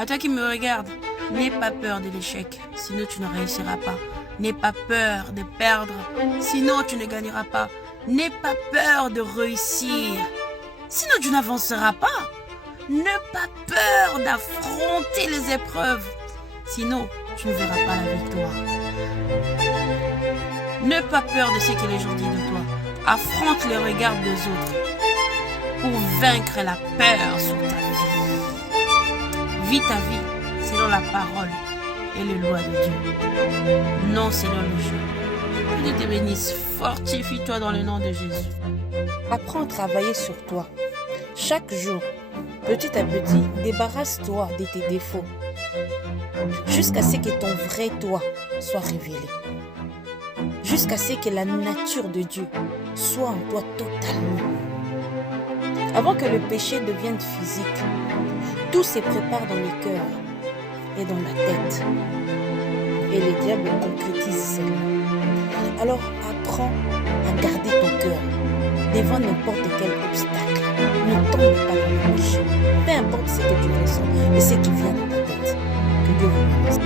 À toi qui me regardes, n'aie pas peur de l'échec, sinon tu ne réussiras pas. N'aie pas peur de perdre, sinon tu ne gagneras pas. N'aie pas peur de réussir, sinon tu n'avanceras pas. N'aie pas peur d'affronter les épreuves, sinon tu ne verras pas la victoire. N'aie pas peur de ce que les gens disent de toi. Affronte les regards des autres pour vaincre la peur sur ta vie. Vis ta vie selon la parole et les lois de Dieu, non selon le jeu. Que Dieu te bénisse. Fortifie-toi dans le nom de Jésus. Apprends à travailler sur toi. Chaque jour, petit à petit, débarrasse-toi de tes défauts jusqu'à ce que ton vrai toi soit révélé. Jusqu'à ce que la nature de Dieu soit en toi totalement. Avant que le péché devienne physique, tout se prépare dans le cœur et dans la tête. Et le diable concrétise cela. Alors apprends à garder ton cœur devant n'importe quel obstacle. Ne tombe pas dans le péché. Peu importe ce que tu ressens et ce qui vient dans ta tête. Que Dieu vous bénisse.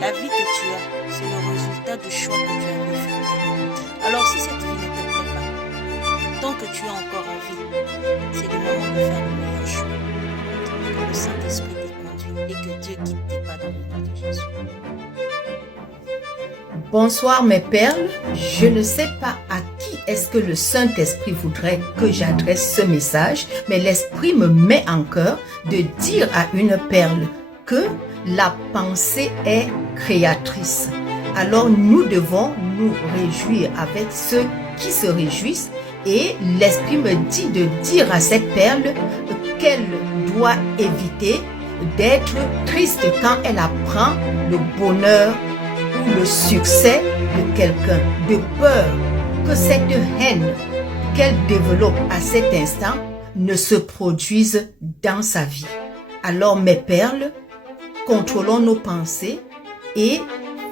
La vie que tu as, c'est le résultat du choix que tu avais fait. Alors si cette vie ne te plaît pas, tant que tu es encore en vie, c'est le moment de faire le meilleur choix. Que le Saint-Esprit te conduise et que Dieu guide tes pas dans le nom de Jésus. Bonsoir mes perles, je ne sais pas à qui est-ce que le Saint-Esprit voudrait que j'adresse ce message, mais l'Esprit me met en cœur de dire à une perle que la pensée est créatrice. Alors nous devons nous réjouir avec ceux qui se réjouissent et l'Esprit me dit de dire à cette perle qu'elle doit éviter d'être triste quand elle apprend le bonheur ou le succès de quelqu'un, de peur que cette haine qu'elle développe à cet instant ne se produise dans sa vie. Alors mes perles, contrôlons nos pensées et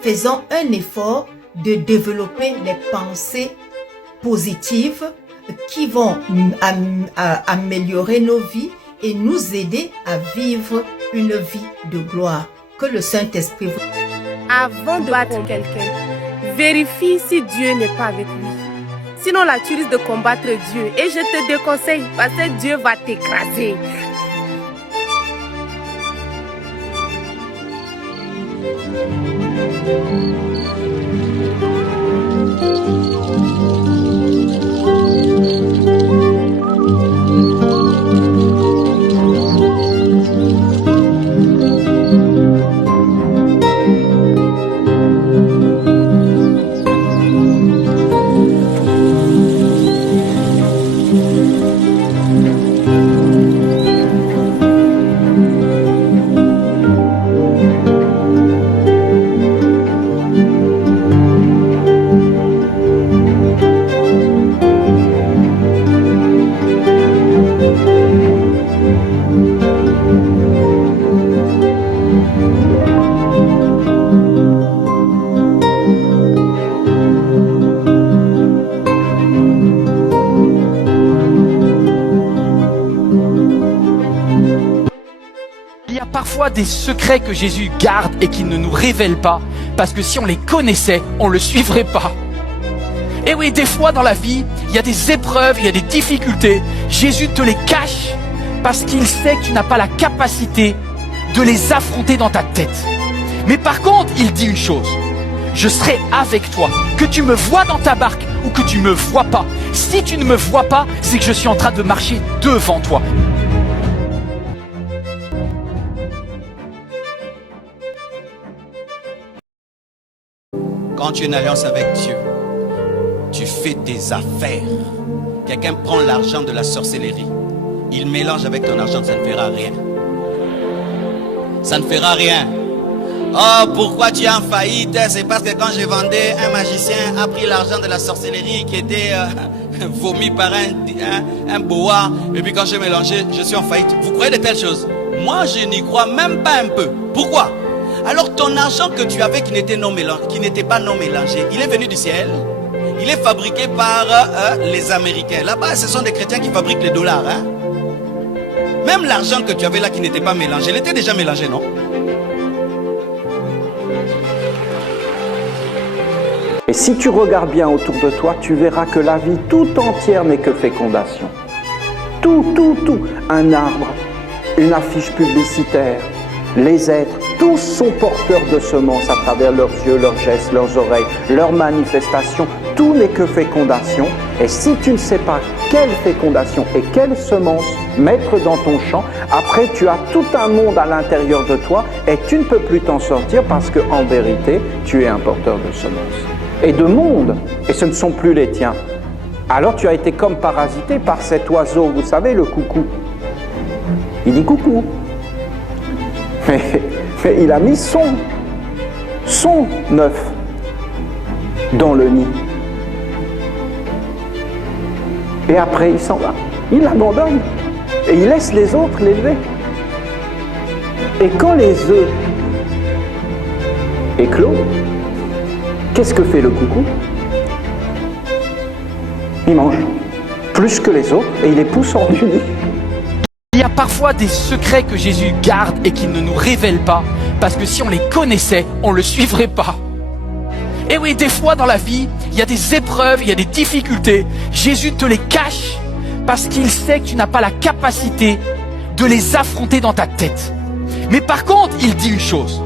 faisons un effort de développer les pensées positives qui vont améliorer nos vies et nous aider à vivre une vie de gloire. Que le Saint-Esprit vous... Avant de battre quelqu'un, vérifie si Dieu n'est pas avec lui. Sinon là, tu risques de combattre Dieu. Et je te déconseille parce que Dieu va t'écraser. Parfois des secrets que Jésus garde et qu'il ne nous révèle pas, parce que si on les connaissait, on ne le suivrait pas. Et oui, des fois dans la vie, il y a des épreuves, il y a des difficultés. Jésus te les cache parce qu'il sait que tu n'as pas la capacité de les affronter dans ta tête. Mais par contre, il dit une chose: je serai avec toi, que tu me vois dans ta barque ou que tu me vois pas. Si tu ne me vois pas, c'est que je suis en train de marcher devant toi. Quand tu es une alliance avec Dieu, tu fais tes affaires. Quelqu'un prend l'argent de la sorcellerie, il mélange avec ton argent, ça ne fera rien. Ça ne fera rien. Oh, pourquoi tu es en faillite? C'est parce que quand je vendais, un magicien a pris l'argent de la sorcellerie qui était vomi par un boa. Et puis quand j'ai mélangé, je suis en faillite. Vous croyez de telles choses? Moi, je n'y crois même pas un peu. Pourquoi? Alors ton argent que tu avais qui n'était pas non mélangé, il est venu du ciel. Il est fabriqué par les Américains. Là-bas, ce sont des chrétiens qui fabriquent les dollars. Hein? Même l'argent que tu avais là qui n'était pas mélangé, il était déjà mélangé, non? Et si tu regardes bien autour de toi, tu verras que la vie tout entière n'est que fécondation. Tout. Un arbre, une affiche publicitaire, les êtres, tous sont porteurs de semences à travers leurs yeux, leurs gestes, leurs oreilles, leurs manifestations. Tout n'est que fécondation. Et si tu ne sais pas quelle fécondation et quelle semence mettre dans ton champ, après tu as tout un monde à l'intérieur de toi et tu ne peux plus t'en sortir parce qu'en vérité, tu es un porteur de semences. Et de monde, et ce ne sont plus les tiens. Alors tu as été comme parasité par cet oiseau, vous savez, le coucou. Il dit coucou. Mais il a mis son œuf dans le nid. Et après il s'en va. Il l'abandonne. Et il laisse les autres l'élever. Et quand les œufs éclosent, qu'est-ce que fait le coucou? Il mange plus que les autres et il les pousse hors du nid. Il y a parfois des secrets que Jésus garde et qu'il ne nous révèle pas, parce que si on les connaissait, on ne le suivrait pas. Et oui, des fois dans la vie, il y a des épreuves, il y a des difficultés. Jésus te les cache parce qu'il sait que tu n'as pas la capacité de les affronter dans ta tête. Mais par contre, il dit une chose: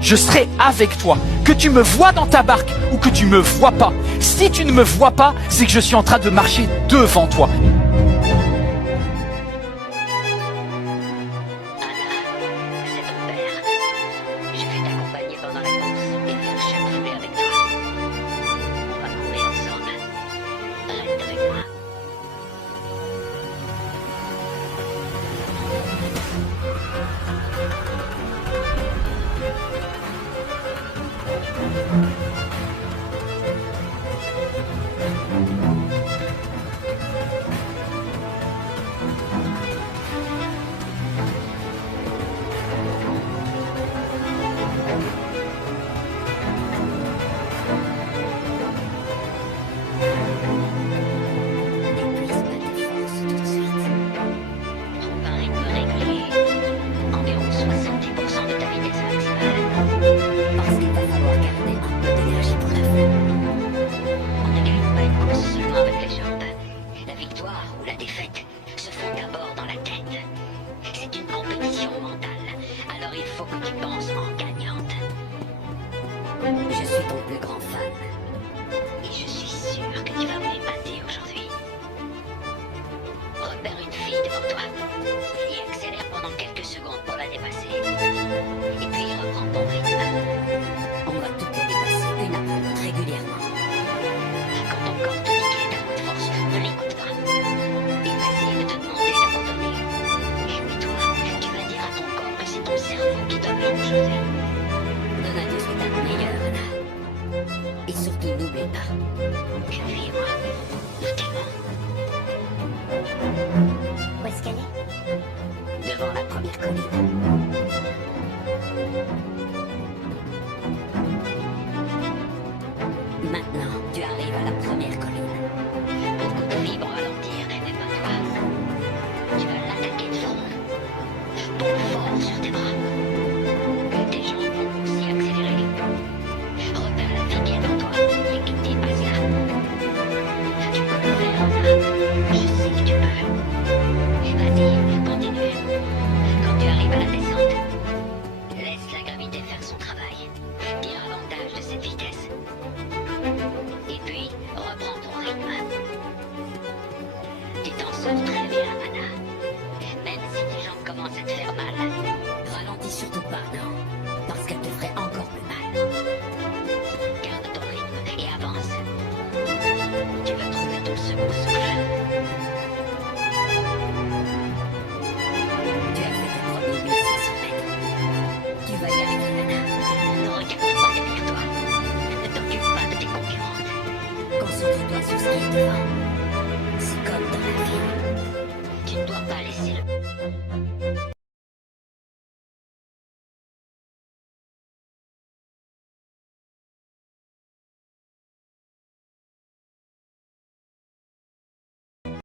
je serai avec toi, que tu me vois dans ta barque ou que tu me vois pas. Si tu ne me vois pas, c'est que je suis en train de marcher devant toi. Et surtout, n'oublie pas que lui et moi, nous t'aimons. Où est-ce qu'elle est? Devant la première colline. Maintenant, tu arrives à la première colline. Beaucoup de vivres ralentir, mais pas toi. Tu vas l'attaquer de front. Tombe fort sur tes bras. Tes jambes vont aussi accélérer. Repère la fille qui est devant toi et qui te dit passe là. Tu peux le faire, Anna. Je sais que tu peux. Et vas-y, continue. Quand tu arrives à la descente, devant.